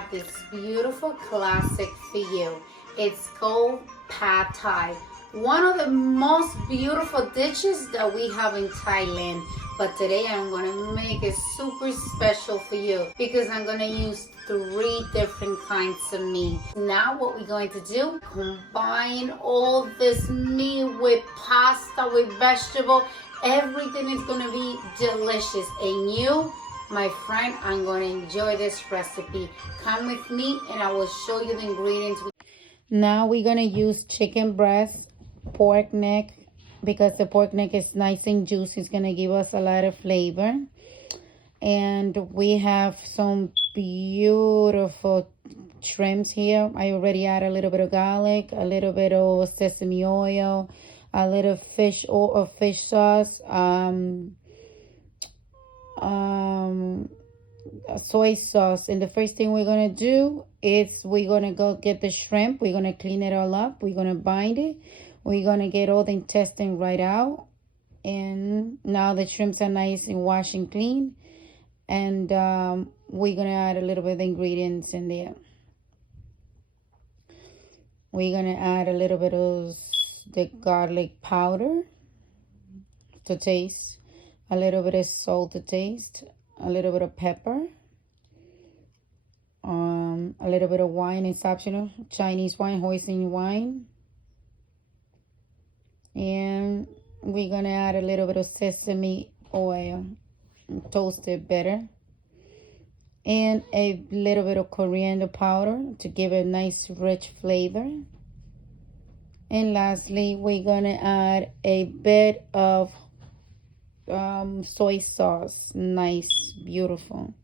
have this beautiful classic for you. It's called Pad Thai. One of the most beautiful dishes that we have in Thailand. But today I'm going to make it super special for you because I'm going to use 3 different kinds of meat. Now what we're going to do, combine all this meat with pasta, with vegetable. Everything is going to be delicious. And you, my friend, I'm going to enjoy this recipe. Come with me and I will show you the ingredients. Now we're going to use chicken breast, pork neck, because the pork neck is nice and juicy. It's going to give us a lot of flavor. And we have some beautiful shrimps here. I already add a little bit of garlic, a little bit of sesame oil, a little fish sauce, soy sauce. And the first thing we're going to do is we're going to go get the shrimp. We're going to clean it all up. We're going to bind it. We're going to get all the intestine right out. And now the shrimps are nice and washed and clean. And we're going to add a little bit of ingredients in there. We're going to add a little bit of the garlic powder to taste. A little bit of salt to taste. A little bit of pepper. A little bit of wine, it's optional. Chinese wine, Hoisin wine. And we're going to add a little bit of sesame oil, toasted butter, and a little bit of coriander powder to give a nice rich flavor. And lastly, we're going to add a bit of soy sauce. Nice, beautiful.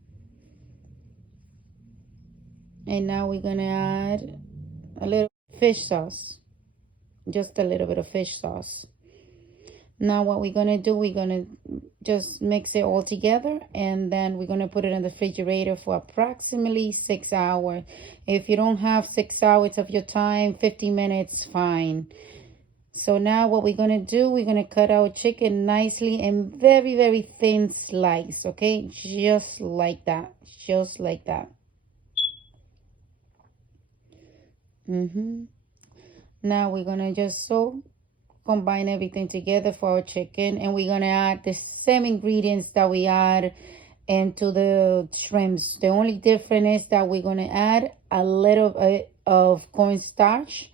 And now we're going to add a little fish sauce. Just a little bit of fish sauce. Now what we're going to do, we're going to just mix it all together. And then we're going to put it in the refrigerator for approximately 6 hours. If you don't have 6 hours of your time, 50 minutes, fine. So now what we're going to do, we're going to cut our chicken nicely in very, very thin slice. Okay, just like that. Just like that. Now we're going to just combine everything together for our chicken. And we're going to add the same ingredients that we add into the shrimps. The only difference is that we're going to add a little bit of cornstarch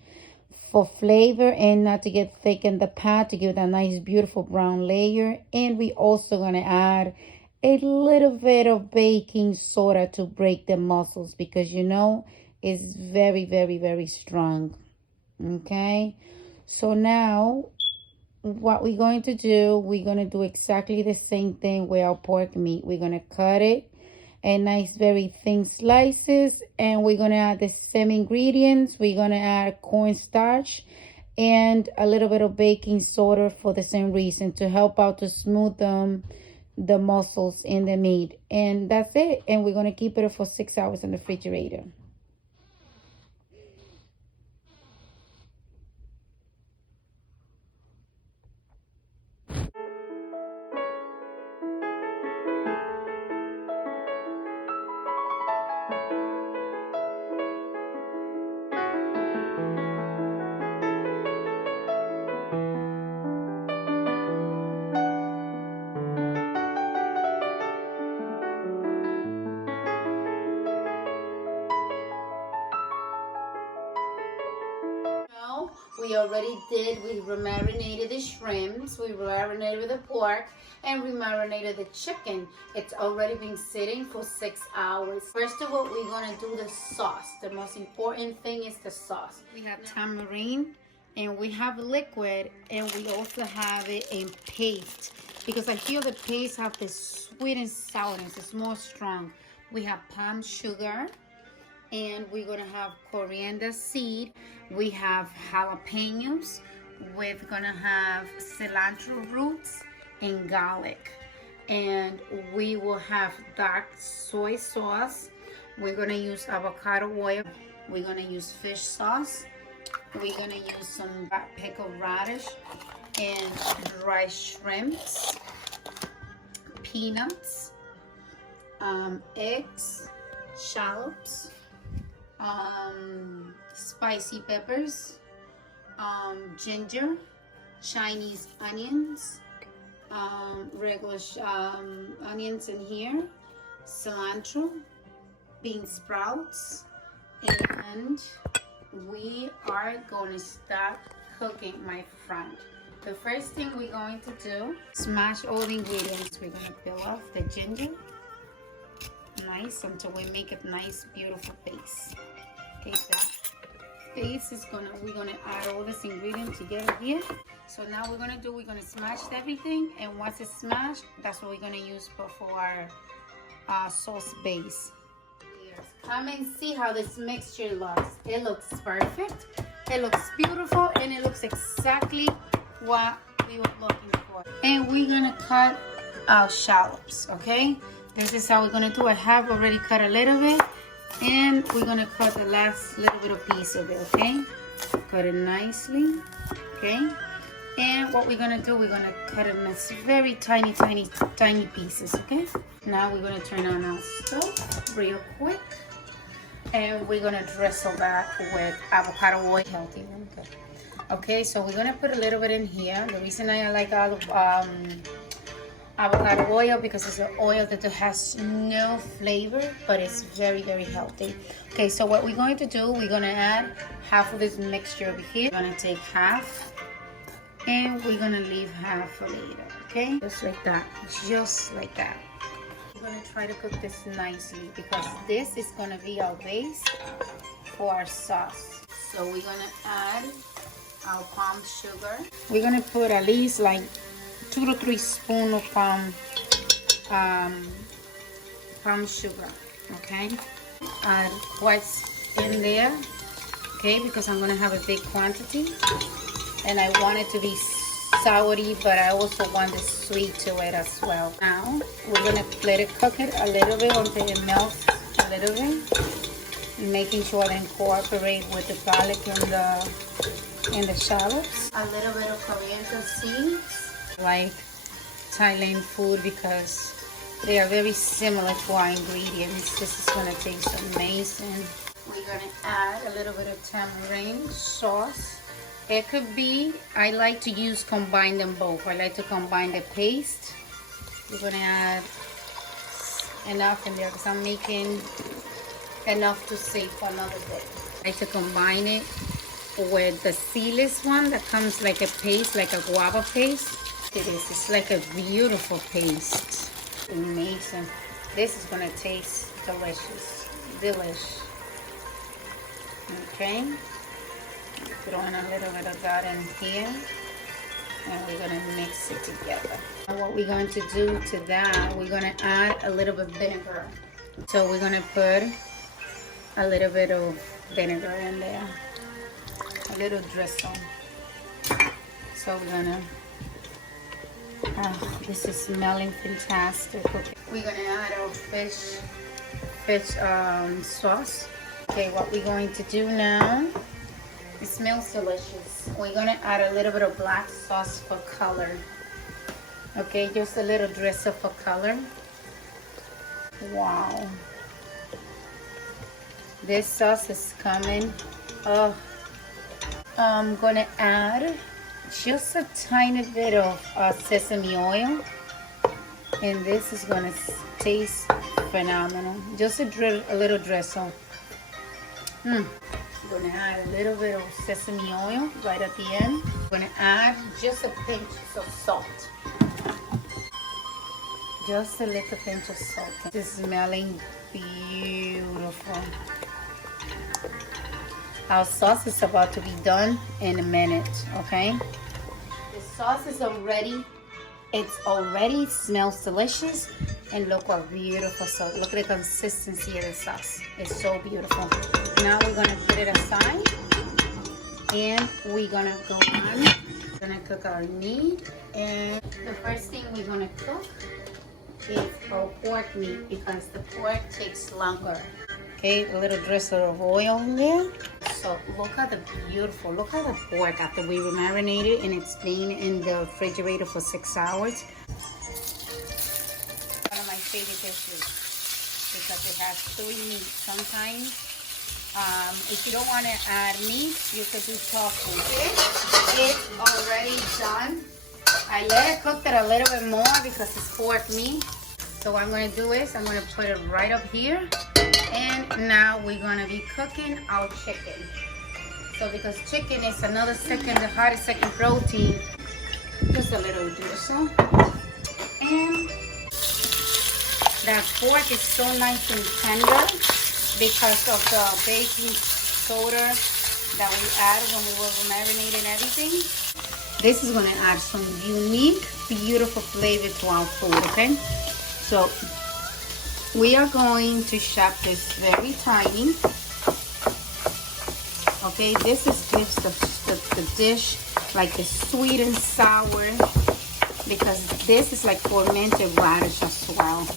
for flavor and not to get thick in the pot, to give it a nice beautiful brown layer. And we also going to add a little bit of baking soda to break the muscles, because you know it's very, very, very strong. Okay, so now what we're going to do, we're going to do exactly the same thing with our pork meat. We're going to cut it in nice, very thin slices, and we're going to add the same ingredients. We're going to add cornstarch and a little bit of baking soda for the same reason, to help out to smooth the muscles in the meat. And that's it. And we're going to keep it for 6 hours in the refrigerator. We already did. We marinated the shrimps, we marinated the pork, and we marinated the chicken. It's already been sitting for 6 hours. First of all, we're going to do the sauce. The most important thing is the sauce. We have tamarind, and we have liquid, and we also have it in paste, because I feel the paste have this sweet and sourness. It's more strong. We have palm sugar, and we're gonna have coriander seed. We have jalapenos. We're gonna have cilantro roots and garlic. And we will have dark soy sauce. We're gonna use avocado oil. We're gonna use fish sauce. We're gonna use some pickled radish and dry shrimps, peanuts, eggs, shallots, spicy peppers, ginger, Chinese onions, regular onions in here, cilantro, bean sprouts, and we are going to start cooking, my friend. The first thing we're going to do, smash all the ingredients. We're going to peel off the ginger, nice, until we make a nice, beautiful paste. Okay, that paste is we're gonna add all this ingredient together here. So now we're gonna smash everything, and once it's smashed, that's what we're gonna use for our sauce base. Come and see how this mixture looks. It looks perfect, it looks beautiful, and it looks exactly what we were looking for. And we're gonna cut our shallots, okay? This is how we're gonna do. I have already cut a little bit, and we're gonna cut the last little bit of piece of it, okay? Cut it nicely, okay? And what we're gonna do, we're gonna cut it in very tiny pieces, okay? Now we're gonna turn on our stove real quick, and we're gonna drizzle that with avocado oil, healthy one, good. Okay, so we're gonna put a little bit in here. The reason I like avocado oil, because it's an oil that has no flavor, but it's very healthy. Okay, so what we're going to do, we're going to add half of this mixture over here. We're going to take half, and we're going to leave half for later, okay? Just like that, just like that. We're going to try to cook this nicely, because this is going to be our base for our sauce. So we're going to add our palm sugar. We're going to put at least like 2 to 3 spoons of palm sugar, okay? Add what's in there, okay, because I'm gonna have a big quantity, and I want it to be soury, but I also want the sweet to it as well. Now we're gonna let it cook it a little bit until it melts a little bit, making sure it incorporate with the garlic and the shallots. A little bit of coriander seeds. Like Thailand food, because they are very similar to our ingredients. This is gonna taste amazing. We're gonna add a little bit of tamarind sauce. It could be, I like to combine them both. I like to combine the paste. We're gonna add enough in there because I'm making enough to save for another day. I like to combine it with the seedless one that comes like a paste, like a guava paste. It is. It's like a beautiful paste. Amazing. This is gonna taste delicious. Delish. Okay. Throw in a little bit of that in here, and we're gonna mix it together. And what we're going to do to that, we're gonna add a little bit of vinegar. So we're gonna put a little bit of vinegar in there, a little drizzle. So we're gonna. Oh, this is smelling fantastic. Okay. We're gonna add our fish sauce. Okay, what we're going to do now, it smells delicious. We're gonna add a little bit of black sauce for color. Okay, just a little drizzle for color. Wow. This sauce is coming. Oh, I'm gonna add just a tiny bit of sesame oil, and this is gonna taste phenomenal. Just a little drizzle. I'm gonna add a little bit of sesame oil right at the end. I'm gonna add just a pinch of salt. Just a little pinch of salt. This is smelling beautiful. Our sauce is about to be done in a minute, okay? The sauce is already, smells delicious, and look what beautiful. So look at the consistency of the sauce. It's so beautiful. Now we're gonna put it aside, and we're gonna go on. We're gonna cook our meat, and the first thing we're gonna cook is our pork meat, because the pork takes longer. Okay, a little drizzle of oil in there. So look at the look at the pork after we marinated and it's been in the refrigerator for 6 hours. One of my favorite dishes, because it has 3 meats. Sometimes If you don't want to add meat, you could do tofu. It's already done. I let it cook it a little bit more because it's pork meat. So what I'm going to do is I'm going to put it right up here. And now we're going to be cooking our chicken. So because chicken is another second, the hottest second protein, just a little bit or so. And that pork is so nice and tender because of the baking soda that we add when we were marinating everything. This is going to add some unique, beautiful flavor to our food, okay? So we are going to chop this very tiny. Okay, this gives the dish like the sweet and sour because this is like fermented radish as well.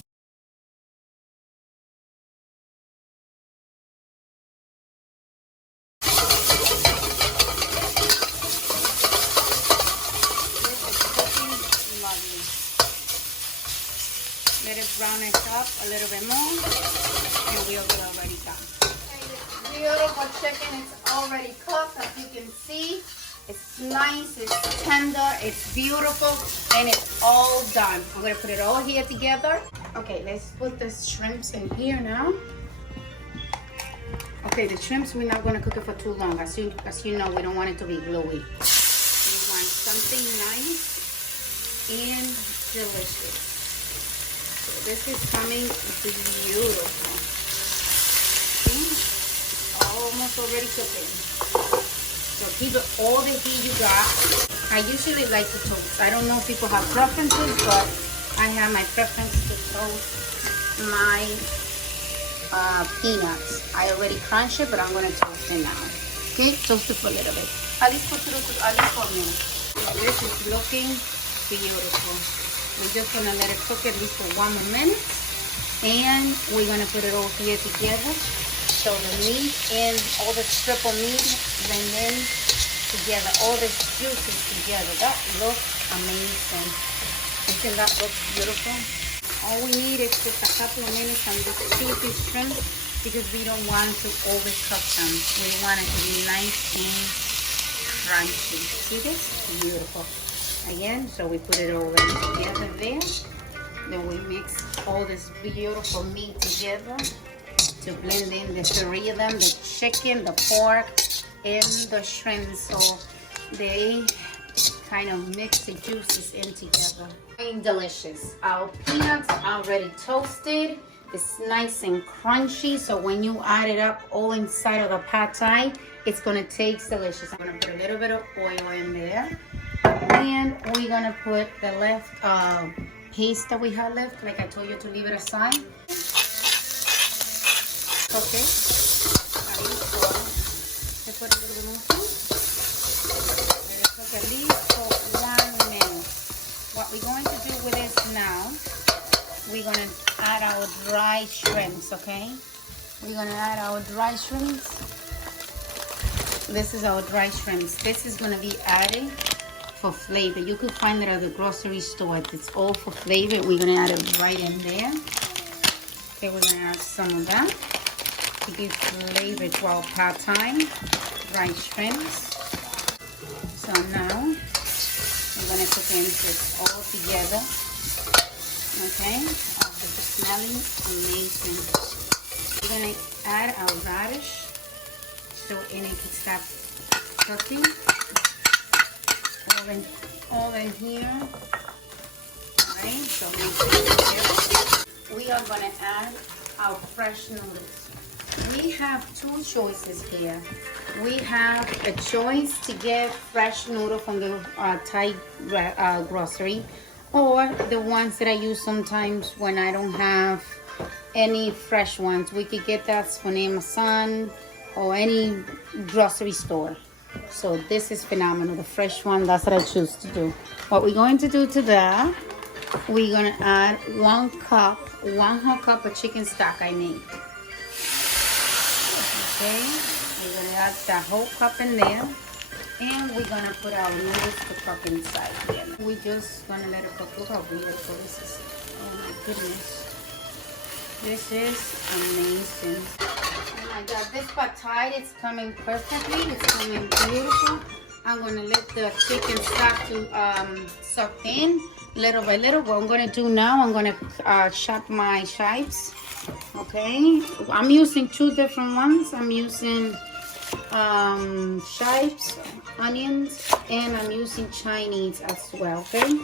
Let it brown it up a little bit more, and we'll be already done. Okay, beautiful chicken is already cooked. As you can see, it's nice, it's tender, it's beautiful, and it's all done. I'm gonna put it all here together. Okay, let's put the shrimps in here now. Okay, the shrimps, we're not gonna cook it for too long. As you know, we don't want it to be gluey. We want something nice and delicious. So this is coming beautiful. See? Almost already cooking. So keep it all the heat you got. I usually like to toast. I don't know if people have preferences, but I have my preference to toast my peanuts. I already crunched it, but I'm gonna toast it now. Okay, toast it for a little bit. At least for a minute. So this is looking beautiful. We're just gonna let it cook at least for 1 more minute, and we're gonna put it all here together. So the meat and all the strip of meat blend in together, all the juices together. That looks amazing. Doesn't that look beautiful? All we need is just a couple of minutes on this juicy shrimp because we don't want to overcook them. We want it to be nice and crunchy. See this? Beautiful. Again, so we put it all together there. Then we mix all this beautiful meat together to blend in the three of them, the chicken, the pork, and the shrimp. So they kind of mix the juices in together. Delicious. Our peanuts are already toasted. It's nice and crunchy. So when you add it up all inside of the pad thai, it's gonna taste delicious. I'm gonna put a little bit of oil in there. And we're gonna put the left paste that we had left, like I told you to leave it aside. Okay. I put a little bit more food. Let it cook at least for 1 minute. What we're going to do with this now, we're gonna add our dry shrimps, okay? We're gonna add our dry shrimps. This is our dry shrimps. This is gonna be added for flavor. You could find it at the grocery store. It's all for flavor. We're gonna add it right in there. Okay, we're gonna add some of that to give flavor to our pad thai dry shrimps. So now we're gonna cook this all together. Okay, it's smelling amazing. We're gonna add our radish so it can start cooking. All in here. Alright, so we are going to add our fresh noodles. We have two choices here. We have a choice to get fresh noodle from the Thai grocery, or the ones that I use sometimes when I don't have any fresh ones. We could get that from Amazon or any grocery store. So this is phenomenal, the fresh one. That's what I choose to do. What we're going to do to that, we're going to add 1 whole cup of chicken stock I made. Okay, we're going to add that whole cup in there, and we're going to put our noodles to cook inside here. We're just going to let it cook. Look how beautiful this is. Oh my goodness. This is amazing. Oh my God, this pad thai is coming perfectly. It's coming beautiful. I'm gonna let the chicken start to suck in little by little. What I'm gonna do now, I'm gonna chop my chives. Okay, I'm using two different ones. I'm using chives, onions, and I'm using Chinese as well. Okay,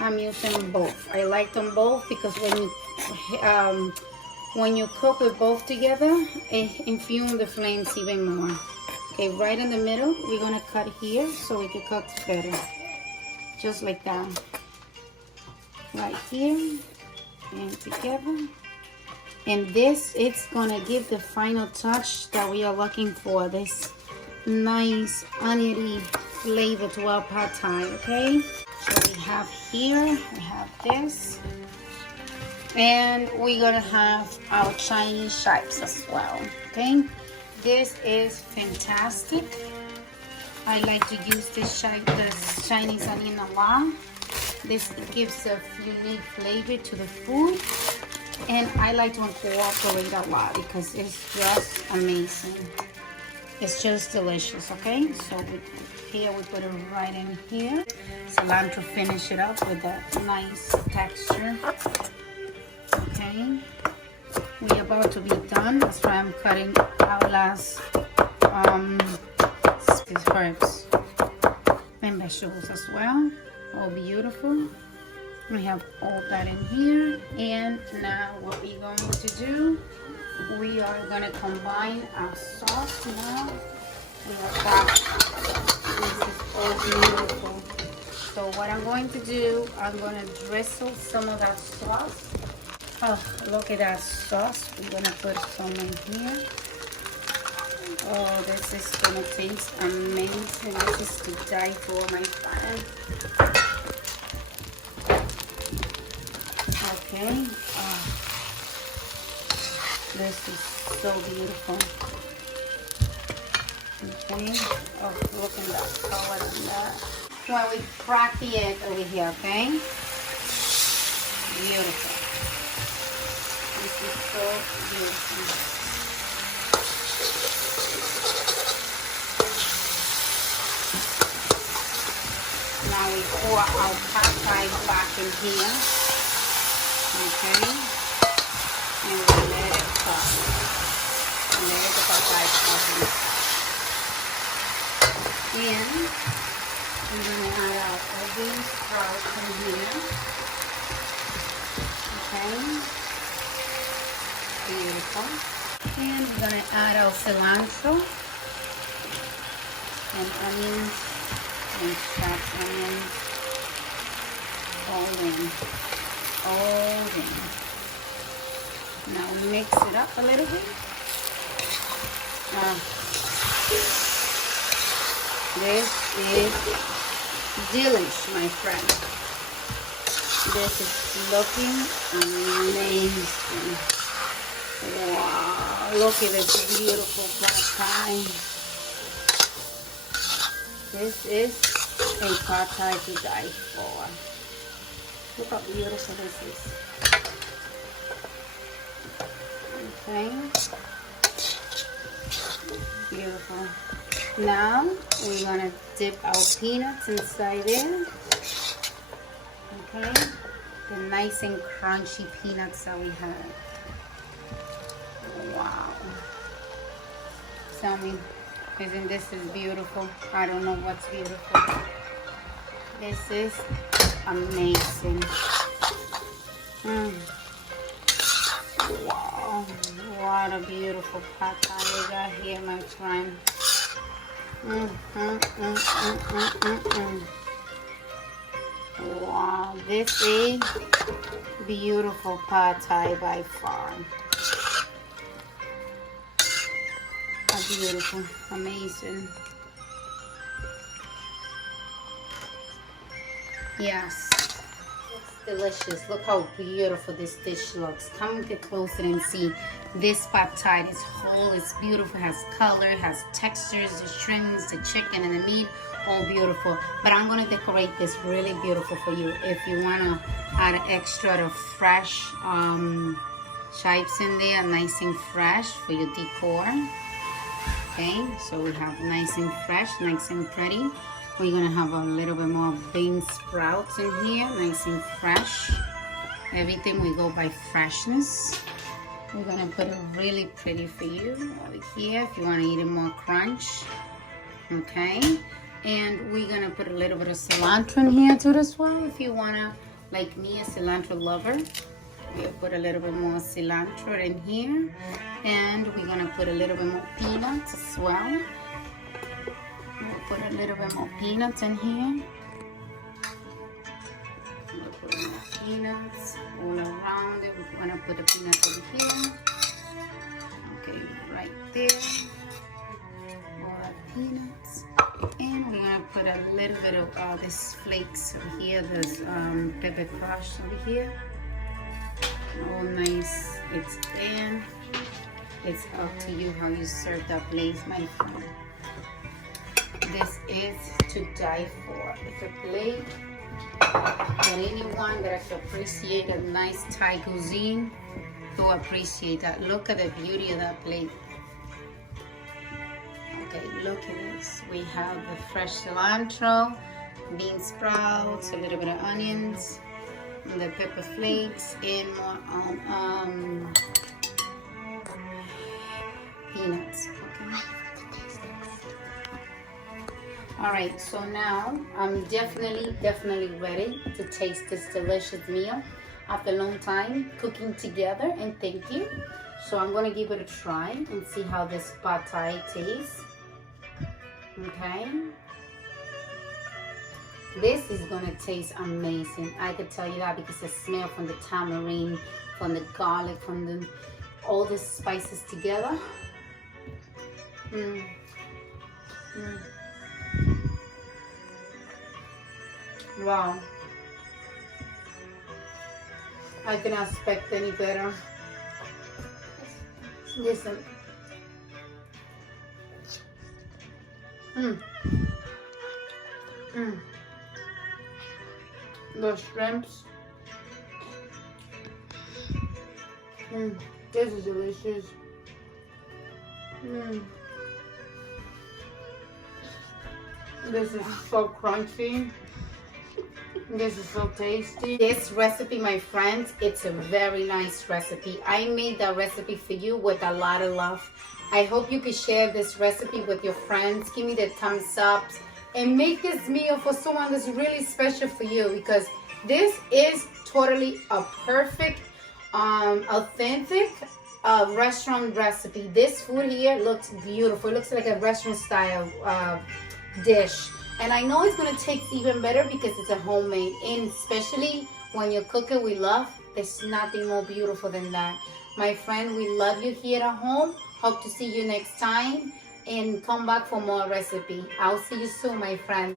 I'm using both. I like them both because when you cook with both together, it infumes the flames even more. Okay, right in the middle, we're gonna cut here so it can cook better. Just like that. Right here and together. And this, it's gonna give the final touch that we are looking for. This nice oniony flavor to our pad thai, okay? So we have here, we have this. And we're gonna have our Chinese chives as well, okay? This is fantastic. I like to use this Chinese onion a lot. This gives a unique flavor to the food. And I like to incorporate a lot because it's just amazing. It's just delicious, okay? So here we put it right in here. Cilantro, finish it up with that nice texture. Okay, we're about to be done. That's why I'm cutting our last herbs and vegetables as well. All beautiful. We have all that in here, and now what we're going to do, we are going to combine our sauce now. We have got, this is all beautiful. So what I'm going to do, I'm going to drizzle some of that sauce. Oh, look at that sauce. We're going to put some in here. Oh, this is going to taste amazing. This is to die for, my friend. Okay. Oh, this is so beautiful. Okay. Oh, look at that color on that. Well, we crack the egg over here, okay? Beautiful. This is so beautiful. Now we pour our pad thai back in here. Okay. And we let it cook. Let the pad thai cook. And we're going to add our bean sprouts in here. Okay. Beautiful. And we're going to add our cilantro and onions and chopped onions all in. Now mix it up a little bit. This is delish, my friend. This is looking amazing. Wow, look at this beautiful pad thai. This is a pad thai to die for. Look how beautiful this is. Okay. Beautiful. Now we're gonna dip our peanuts inside it. Okay. The nice and crunchy peanuts that we have. Wow. Tell me, isn't this is beautiful? I don't know what's beautiful. This is amazing. Wow, what a beautiful pad thai we got here, my friend. Wow, this is beautiful pad thai by far. Beautiful, amazing. Yes, it's delicious. Look how beautiful this dish looks. Come get closer and see. This pad thai is whole, it's beautiful, has color, has textures, the shrimps, the chicken, and the meat, all beautiful. But I'm gonna decorate this really beautiful for you. If you wanna add an extra of fresh chives in there, nice and fresh for your decor. Okay, so we have nice and fresh, nice and pretty. We're gonna have a little bit more bean sprouts in here, nice and fresh. Everything we go by freshness. We're gonna put it really pretty for you over here if you wanna eat it more crunch. Okay, and we're gonna put a little bit of cilantro in here too as well if you wanna, like me, a cilantro lover. We'll put a little bit more cilantro in here, and we're gonna put a little bit more peanuts as well. We'll put a little bit more peanuts in here. We'll put more peanuts all around it. We're gonna put the peanuts over here. Okay, right there. All the peanuts. And we're gonna put a little bit of this flakes over here, this pepper crush over here. All nice. It's in. It's up to you how you serve that place, my friend. This is to die for. It's a plate that anyone that appreciate a nice Thai cuisine will appreciate that. Look at the beauty of that plate. Okay, look at this. We have the fresh cilantro, bean sprouts, a little bit of onions, the pepper flakes, and more peanuts. Okay. All right, so now I'm definitely ready to taste this delicious meal after a long time cooking together, and thank you. So I'm gonna give it a try and see how this pad thai tastes. Okay. This is gonna taste amazing. I could tell you that because the smell from the tamarind, from the garlic, from all the spices together. Wow. I cannot expect any better. Listen. The shrimps. This is delicious. This is so crunchy. This is so tasty. This recipe, my friends, it's a very nice recipe. I made that recipe for you with a lot of love. I hope you can share this recipe with your friends. Give me the thumbs up and make this meal for someone that's really special for you, because this is totally a perfect, authentic restaurant recipe. This food here looks beautiful. It looks like a restaurant style dish. And I know it's going to taste even better because it's a homemade. And especially when you cook it with love, there's nothing more beautiful than that. My friend, we love you here at home. Hope to see you next time. And come back for more recipe. I'll see you soon, my friend.